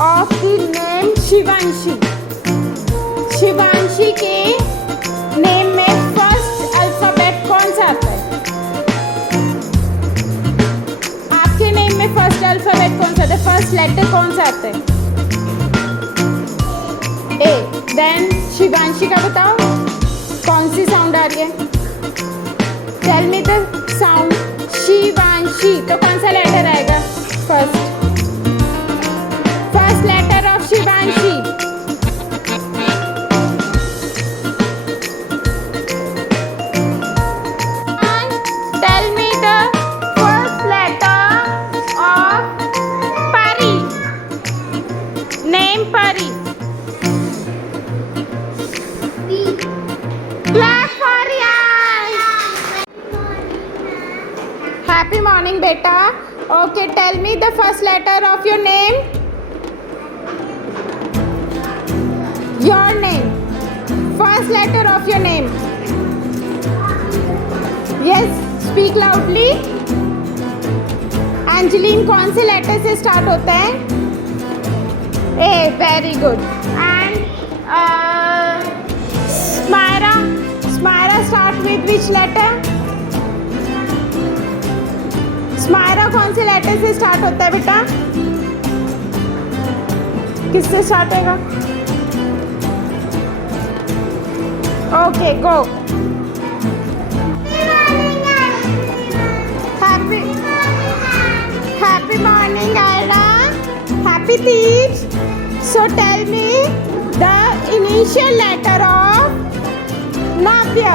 of the name Shivanshi. Shivanshi के name में first alphabet कौन सा आता है? आपके नेम में फर्स्ट अल्फाबेट कौन सा आता है? फर्स्ट लेटर कौन सा आता है? ए. देन शिवांशी का बताओ कौन सी साउंड आ रही है? Tell me the sound. Shivanshi तो कौन सा लेटर आएगा? First letter of Shivanshi. Tell me the first letter of Pari. Name Pari. Clap for Riyan. Happy morning, beta. Okay, tell me the first letter of your name. Your name. First letter of your name. Yes, speak loudly. Angeline कौन से letter से start होता है? A. Very good. And Smyra start with which letter? Smaira कौन से letter से start होता है बेटा? किससे स्टार्ट होगा? Okay go. Happy morning Aira. Happy Teej. So tell me the initial letter of Navya.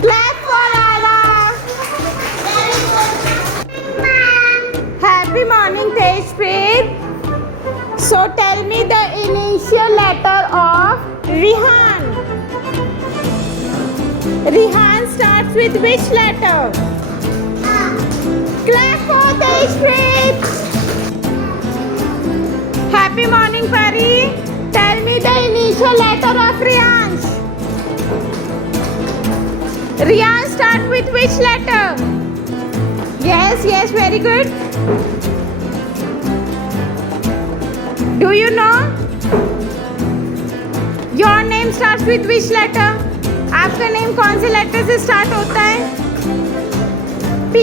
Clap for Ara. Happy morning, Tejpreet. So tell me the initial letter of Rihan. Rihan starts with which letter? Clap for Tejpreet. Happy morning, Pari. Tell me the initial letter of Riyansh. Riyansh start with which letter? Yes, very good. Do you know? Your name starts with which letter? आपका name कौन से letter से start होता है? P.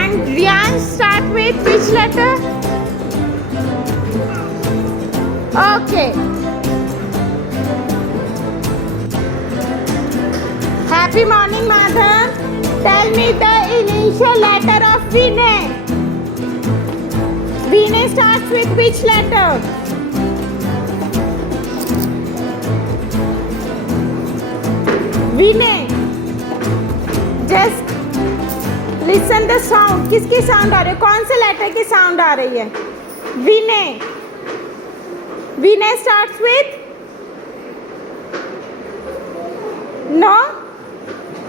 And Riyansh start with which letter? Okay. Happy morning, Madhav. Tell me the initial letter of Vinay. Vinay starts with which letter? Vinay. Just listen the sound. किसकी sound आ रही है? कौन से letter की sound आ रही है? Vinay. Vinay starts with? No?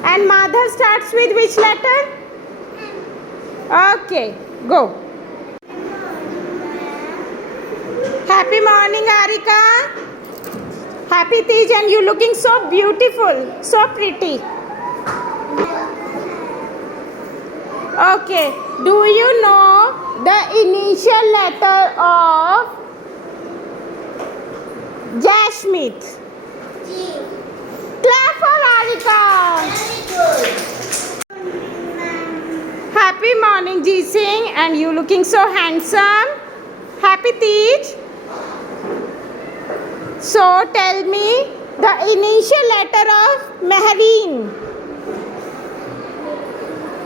And Madhav starts with which letter? Okay, go. Happy morning, Arika. Happy Tej, and you looking so beautiful, so pretty. Okay, do you know the initial letter of Jashmith? G. Clap for Arika. Very good. Happy morning, Ji Singh, and you looking so handsome. Happy Tej. So tell me the initial letter of Mehreen.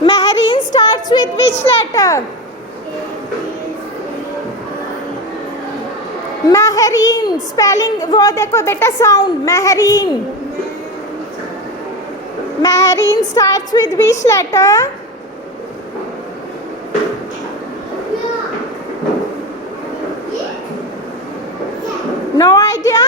Mehreen starts with which letter? Mehreen spelling वो देखो बेटा sound. Mehreen. Mehreen starts with which letter? No idea?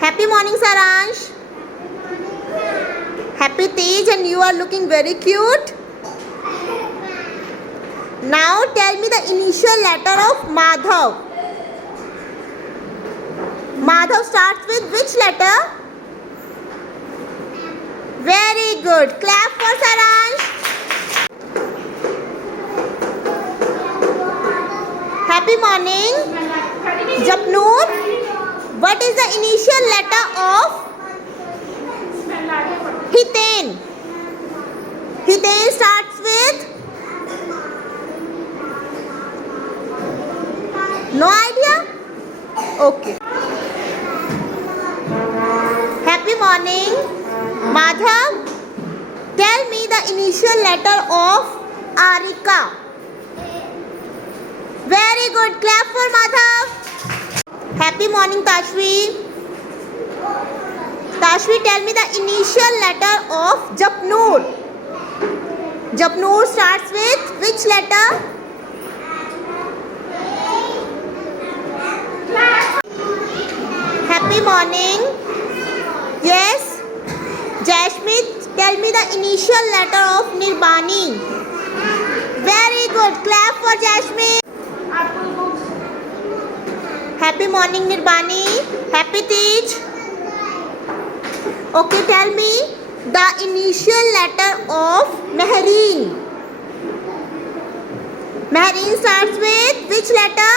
Happy morning, Saransh. Happy Tej, and you are looking very cute. Now tell me the initial letter of Madhav. Madhav starts with which letter? Very good. Clap for Saransh. Happy morning. Japnoor, what is the initial letter of Hiten? Hiten starts with? No idea? Okay. Happy morning. Madhav, tell me the initial letter of Arika. Very good. Clap for Madhav. Happy morning, Tashvi. Tashvi, tell me the initial letter of Japnoor. Japnoor starts with which letter? Happy morning. Yes. Jashmit, tell me the initial letter of Nirbani. Very good. Clap for Jashmit. Happy morning, Nirbani. Happy Tej. Okay, tell me the initial letter of Mehreen. Mehreen starts with which letter?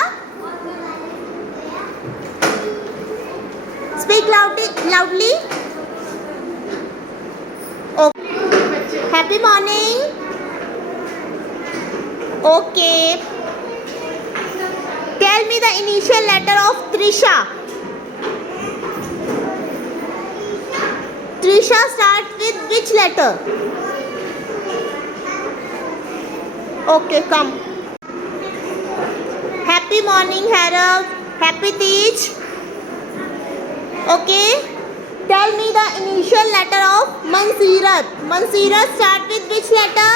Speak loudly. Okay. Happy morning. Okay. Tell me the initial letter of Trisha. Trisha starts with which letter? Okay, come. Happy morning, Harav. Happy Tej. Okay. Tell me the initial letter of Mansirat. Mansirat starts with which letter?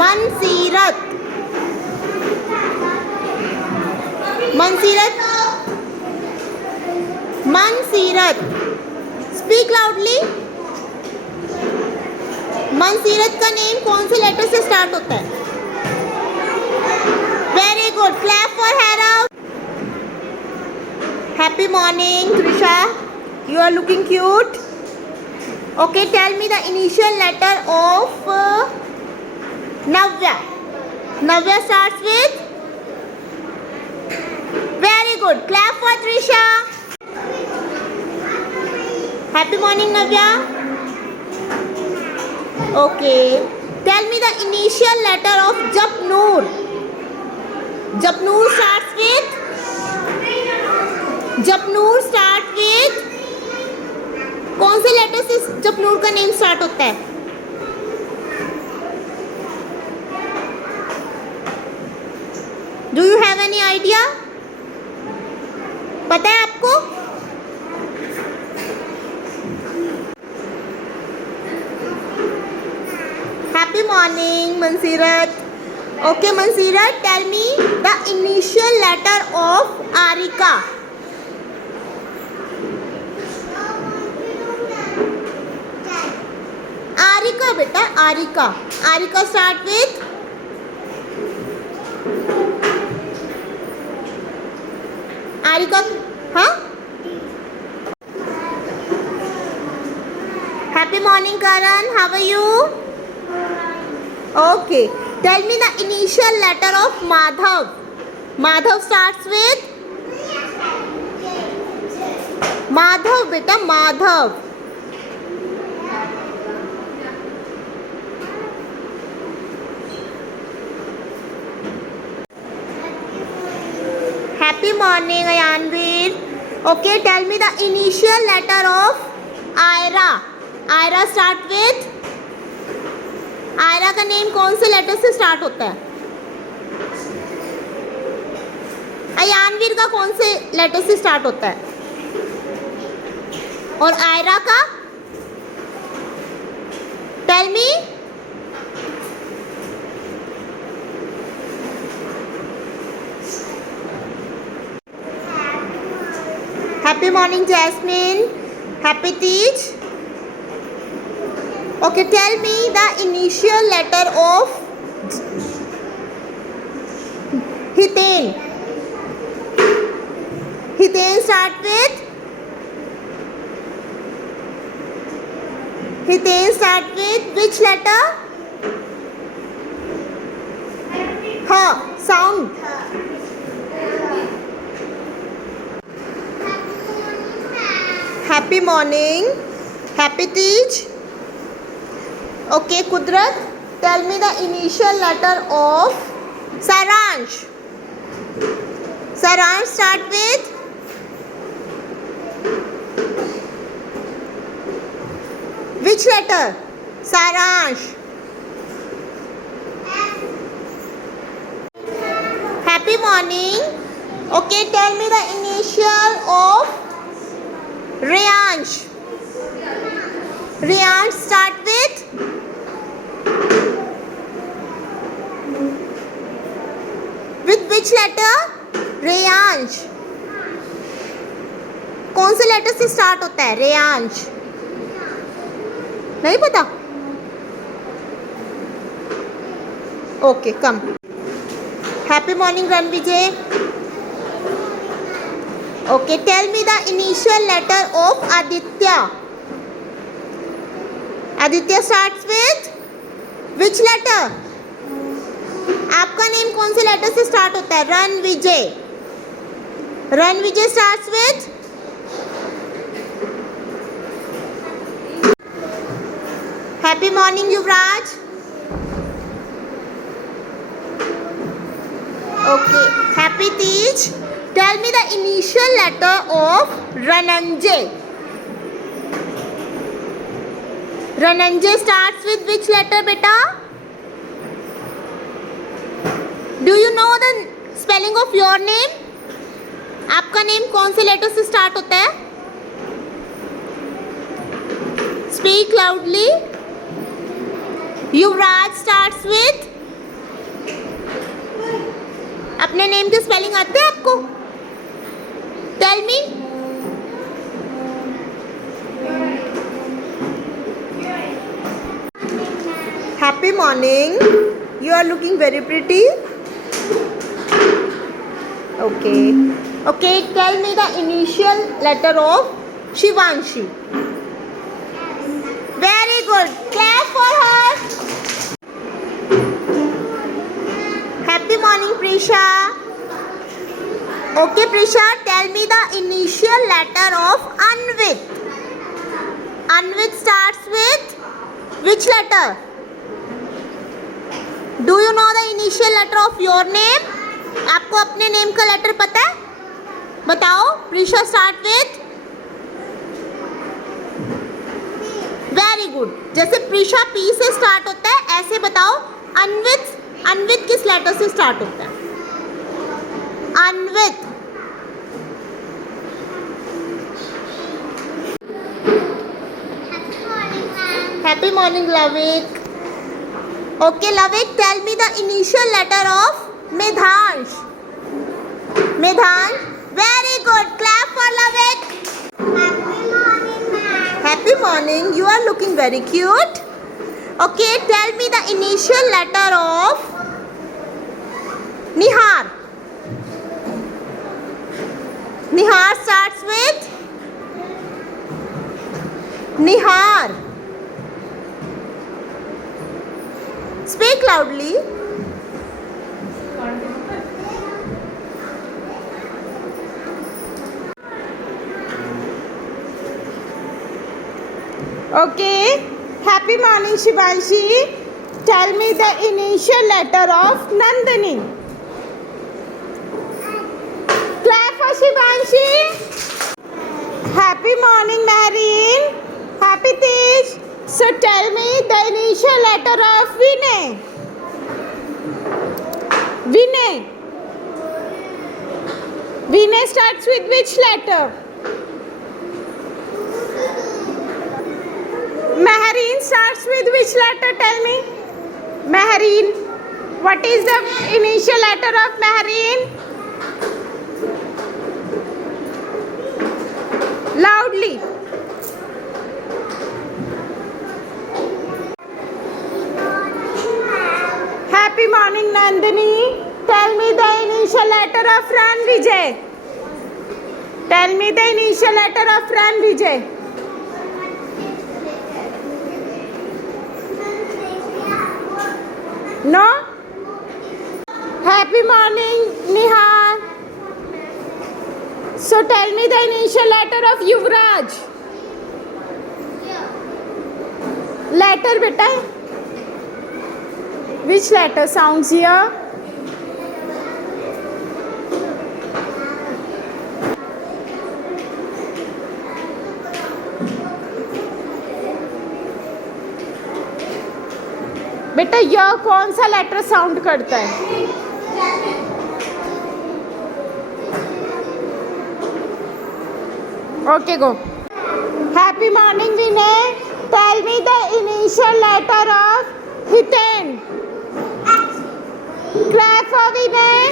Mansirat. Mansirat. Mansirat. Speak loudly. Mansirat का name कौन से letter से start होता है? Very good. Clap for Herav. Happy morning, Trisha. You are looking cute. Okay, tell me the initial letter of Navya. Navya starts with? Very good. Clap for Trisha. Happy morning, Navya. Okay. Tell me the initial letter of Japnoor. Japnoor starts with? Japnoor starts with? कौन से letter से जपनूर का name start होता है? Do you have any idea? पता है आपको? Happy morning, Mansirat. Okay, Mansirat, tell me the initial letter of Arika. Arika, beta, Arika. Arika start with? Arika, huh? Happy morning, Karan. How are you? Okay. Tell me the initial letter of Madhav. Madhav starts with? Madhav, beta, Madhav. Happy morning, Ayanveer. Okay, tell me the initial letter of Aira. Aira start with? Ayra का name कौन से letter से start होता है? अयानवीर का कौन से letter से स्टार्ट होता है? और आयरा का? Tell me. Happy morning Jasmine. Happy Teej. Okay, tell me the initial letter of Hiten. Hiten start with? Hiten start with which letter? Ha. Sound. Happy morning. Happy teach. Okay, Kudrat, tell me the initial letter of Saransh. Saransh start with which letter? Saransh. Happy morning. Okay, tell me the initial of Riyansh. Riyansh start with which letter? Riyansh. कौन से letter से start होता है? रेयांश. नहीं पता? Okay, come. Happy morning Ranvijay. Okay, tell me the initial letter of Aditya. Aditya starts with which letter? आपका name कौन से लेटर से स्टार्ट होता है? Ranvijay. Ranvijay starts with happy morning Yuvraj. Okay, happy Teej. Tell me the initial letter of Rananjay. Rananjay starts with which letter beta? Do you know the spelling of your name? आपका name कौन से letter से start होता है? Speak loudly. Yuvraj starts with. अपने name के spelling आते हैं आपको? Tell me. Happy morning. You are looking very pretty. Okay. Okay, tell me the initial letter of Shivanshi. Very good. Clap for her. Happy morning, Prisha. Okay, Prisha, tell me the initial letter of Anvit. Anvit starts with which letter? Do you know the initial letter of your name? आपको अपने name का letter पता है? बताओ. Prisha start with. Very good. जैसे Prisha P से start होता है, ऐसे बताओ. अन्वित किस लेटर से स्टार्ट होता है? Anvit. Happy morning Lavik. Okay Lavik, tell me the initial letter of Medhansh. Medhansh. Very good. Clap for Lavik. Happy morning. You are looking very cute. Okay, tell me the initial letter of Nihar. Nihar starts with Nihar. Speak loudly. Okay. Happy morning, Shivanshi. Tell me the initial letter of Nandini. Clap for Shivanshi. Happy morning, Marine. Happy Tej. So tell me the initial letter of Vinay. Vinay. Vinay starts with which letter? Mehreen starts with which letter? Tell me. Mehreen. What is the initial letter of Mehreen? Loudly. Happy morning, Nandini. Tell me the initial letter of Ranvijay. Tell me the initial letter of Ranvijay. No? Happy morning, Nihal. So tell me the initial letter of Yuvraj. Letter, beta. Which letter sounds here? बेटा यह कौन सा letter sound करता है? Okay go. Happy morning Vinay. Tell me the initial letter of Hiten. Clap for Vinay.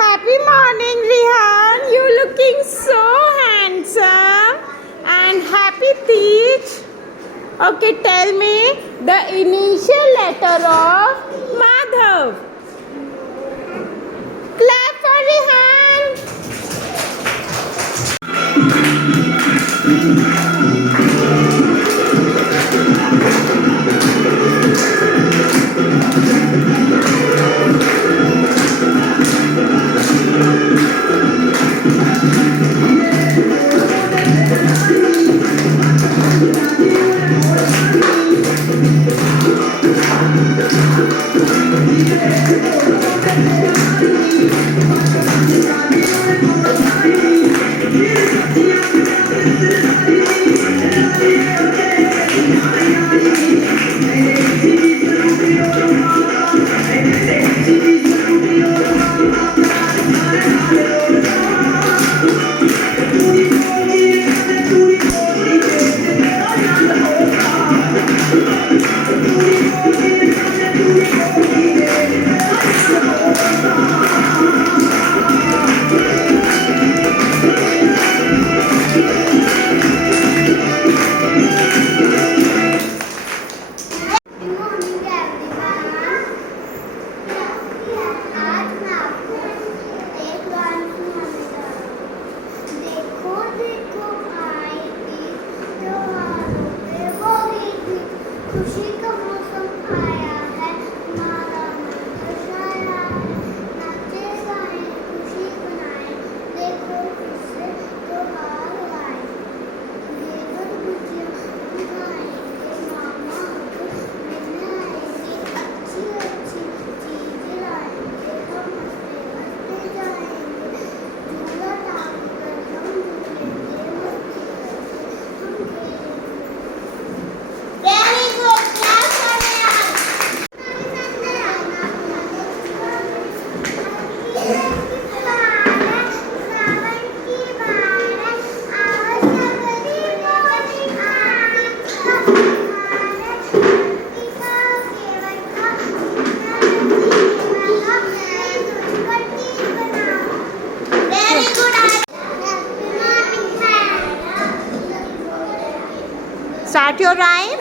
Happy morning Rihan. You looking so handsome and happy Teej. Okay, tell me the initial letter of Madhav. Clap for Rehan. खुशी का मौसम आया है, हमारा मन खुशाया है, नाचे गाएं खुशी बनाएं, देखो किससे त्योहार आए, देवर गुजिया खाएंगे, मामा मिलने आएंगे, अच्छी अच्छी चीज लाएंगे, हम हंसते हंसते जाएंगे, झूला टांग कर हम झूलेंगे, मस्ती करके हम खेलेंगे. Very good. Clap for Rehan. Very good. Start your rhyme.